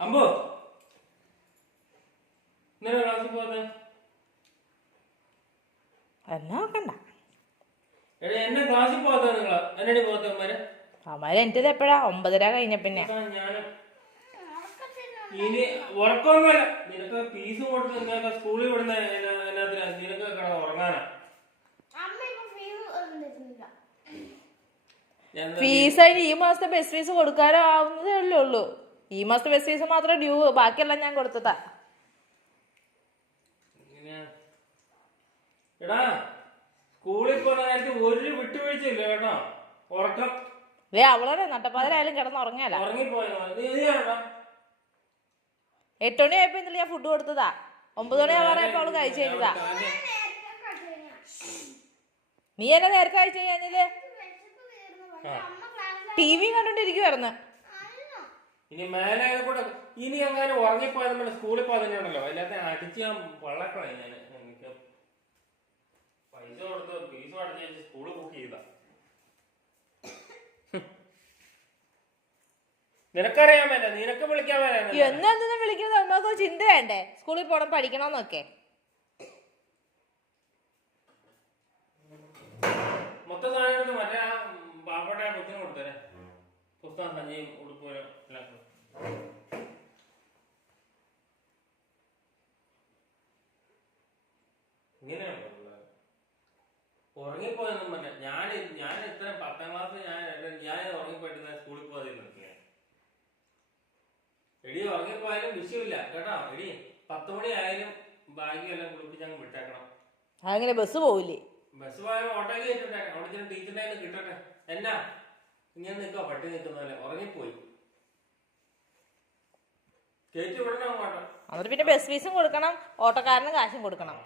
അമ്പോ ഇന്നലെ ക്ലാസ്സിൽ പോകാതെ നോക്കണ്ട. എന്നെ ക്ലാസ്സിൽ പോകാത്ത നിങ്ങളാ എന്നടി പോകാത്തമാര് അവന്മാര് എന്റേത് എപ്പോഴാ 9:30 കഴിഞ്ഞ പിന്നെ ഞാനും ഇനി ഉറക്കമൊന്നുമല്ല. നിനക്ക് ഫീസ് കൊടുത്ത് നിനക്ക് സ്കൂളിൽ വിടുന്ന എന്നാത്തിനാ നിനക്ക് കിടന്ന് ഉറങ്ങാനാ. ഫീസ് അതിന് ഈ മാസത്തെ ബസ് ഫീസ് കൊടുക്കാനോ ആവുന്നതേ ഉള്ളൂ. ഈ മാസത്തെ ബസ് ഫീസ് മാത്രം ഡ്യൂ, ബാക്കിയെല്ലാം ഞാൻ കൊടുത്തതാ. എടാ സ്കൂളിൽ പോകുന്ന കാര്യത്തിൽ ഒരു വിട്ടുവീഴ്ചയില്ല കേട്ടോ. ഉറക്കം അവളെ നട്ടപ്പാതിരായാലും കിടന്ന് ഉറങ്ങിയാലോ. 8 മണിയായപ്പോ ഇന്നലെ ഞാൻ ഫുഡ് കൊടുത്തതാ. 9 മണിയാവാറായപ്പോ അവള് കഴിച്ചു കഴിഞ്ഞതാ. നീ എന്നെ നേരത്തെ കഴിച്ചു കഴിഞ്ഞത് TV കണ്ടോണ്ടിരിക്കുവായിരുന്നു. ഇനി മേലെ കൂടെ ഇനി അങ്ങനെ ഉറങ്ങിപ്പോയാൽ നമ്മുടെ സ്കൂളിൽ പോയതന്നെയാണല്ലോ. അതിനകത്ത് അടിച്ച് ഞാൻ വള്ളക്കളായി. ഞാൻ എനിക്ക് പൈസ കൊടുത്ത് ഫീസ് അടച്ച് സ്കൂള് ബുക്ക് ചെയ്താ. നിനക്കറിയാൻ വേണ്ട, നിനക്ക് വിളിക്കാൻ വേണ്ട. എന്നാ വിളിക്കുന്നത്? നമുക്ക് ചിന്ത വേണ്ടേ സ്കൂളിൽ പോണം പഠിക്കണമെന്നൊക്കെ. മൊത്തം സാധനം മറ്റേ ആ പാവപ്പെട്ട കൊച്ചിന് കൊടുത്തേ. പുസ്തകം സഞ്ചിയും ഉടുപ്പും എല്ലാം ഇങ്ങനെയാണോ ഉറങ്ങിപ്പോയെന്നും പറഞ്ഞ ഞാൻ ഇത്ര 10ാം ക്ലാസ് ഞാൻ ഉറങ്ങിപ്പോയിട്ട് സ്കൂളിൽ പോകാതെ നിർത്തിയാണ്. എടി ഉറങ്ങിപ്പോയാലും വിഷയമില്ല കേട്ടോ. എടി 10 മണി ആയാലും ബാഗെല്ലാം കുളിപ്പിച്ച് അങ്ങ് വിട്ടേക്കണം. അങ്ങനെ ബസ് പോവില്ലേ? ബസ് പോയാലും ഓട്ടോയ്ക്ക് കയറ്റിട്ടേക്കണം. അവിടെ ചെന്ന് ടീച്ചറിന്റെ കയ്യിൽ കിട്ടട്ടെ. എന്നാ ഇങ്ങനെ നിൽക്കുക പട്ടി നിൽക്കുന്നതല്ലേ. ഉറങ്ങിപ്പോയി കയറ്റി വിടണം അങ്ങോട്ട്. എന്നിട്ട് പിന്നെ ബസ് ഫീസും കൊടുക്കണം, ഓട്ടോക്കാരനും കാശും കൊടുക്കണം.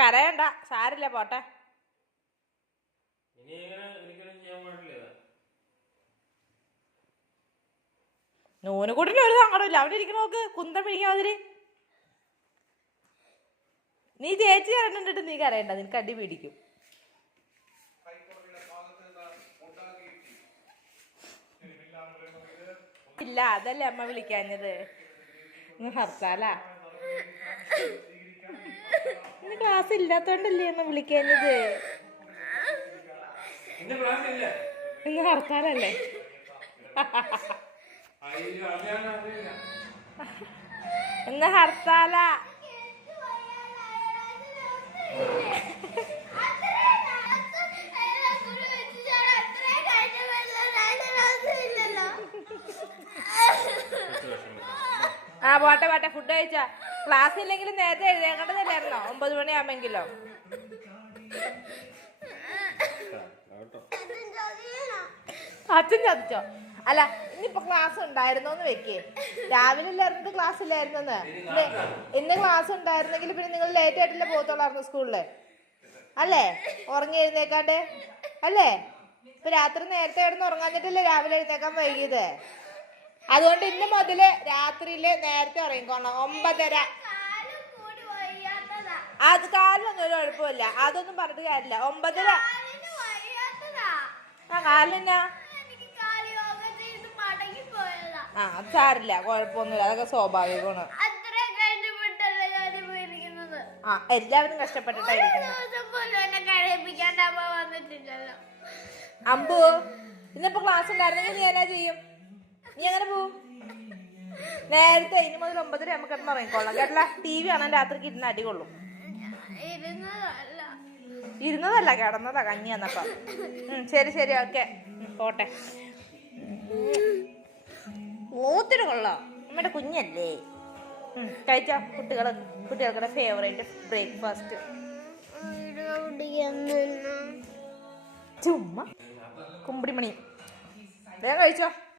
കരയണ്ട, സാരില്ല പോട്ടെ. ഇനി എങ്ങനെ ഒരിക്കലും ചെയ്യാൻ പാടില്ല. നൂനുകൂട്ടിന് ഒരു സങ്കടമില്ല. അവിടെ ഇരിക്കണ നോക്ക് കുന്തം പിടിക്കാതിരി. നീ ചേച്ചി കരണ്ടിട്ട് നീ കരയണ്ട, നിനക്ക് അടി പിടിക്കും. ഇല്ല അതല്ലേ അമ്മ വിളിക്കാഞ്ഞത്. ഹർത്താലാ. ഇന്ന് ക്ലാസ് ഇല്ലാത്തോണ്ടല്ലേ അമ്മ വിളിക്കാഞ്ഞത്. ഇന്ന് ഹർത്താലല്ലേ. ഇന്ന് ഹർത്താലാ. പോട്ടെ പോട്ടെ, ഫുഡ് കഴിച്ചാ. ക്ലാസ് ഇല്ലെങ്കിലും നേരത്തെ എഴുതേണ്ടതല്ലായിരുന്നോ? 9 മണിയാകുമ്പെങ്കിലോ. അച്ഛൻ ചതിച്ചോ? അല്ല ഇന്നിപ്പോ ക്ലാസ് ഉണ്ടായിരുന്നോന്ന് വെക്കേ. രാവിലെ ഇല്ലായിരുന്നത് ക്ലാസ് ഇല്ലായിരുന്നെന്ന്. ഇന്ന് ക്ലാസ് ഉണ്ടായിരുന്നെങ്കിൽ പിന്നെ നിങ്ങൾ ലേറ്റ് ആയിട്ടല്ലേ പോകത്തോളായിരുന്നു സ്കൂളില് അല്ലേ? ഉറങ്ങി എഴുന്നേക്കാണ്ട് അല്ലേ? ഇപ്പൊ രാത്രി നേരത്തെ കിടന്ന് ഉറങ്ങാഞ്ഞിട്ടല്ലേ രാവിലെ എഴുന്നേക്കാൻ വൈകിയത്. അതുകൊണ്ട് ഇന്ന് മുതല് രാത്രിയില് നേരത്തെ ഉറങ്ങിക്കോണം. 9:30. അത് കാലിനൊന്നും ഒരു കുഴപ്പമില്ല. അതൊന്നും പറഞ്ഞിട്ട് കാര്യമില്ല. 9:30. കാലിനാ അത് സാരില്ല, കുഴപ്പമൊന്നുമില്ല. അതൊക്കെ സ്വാഭാവികമാണ്. എല്ലാവരും കഷ്ടപ്പെട്ടിട്ടായിരിക്കുന്നു. അമ്പു ഇന്നിപ്പോ ക്ലാസ് ഉണ്ടായിരുന്നെങ്കിൽ നീ എന്നാ ചെയ്യും? നീ എങ്ങനെ പോവും? നേരത്തെ ഇനി മുതൽ 9:30 നമുക്ക് കിടന്ന് ഇറങ്ങിക്കൊള്ളാം കേട്ടല്ല. TV കാണാൻ രാത്രിക്ക് ഇരുന്ന് അടികൊള്ളും. ഇരുന്നതല്ല കിടന്നതാ കഞ്ഞി എന്നപ്പം. ശരി ശരി ഓക്കെ പോട്ടെ. മൂത്തിരി കൊള്ളാം, നമ്മുടെ കുഞ്ഞല്ലേ. കഴിച്ചോ കുട്ടികൾക്കുടെ ഫേവറേറ്റ് ബ്രേക്ക്ഫാസ്റ്റ്. ചുമ്മാ കുമ്പിടിമണി വേഗം കഴിച്ചോ.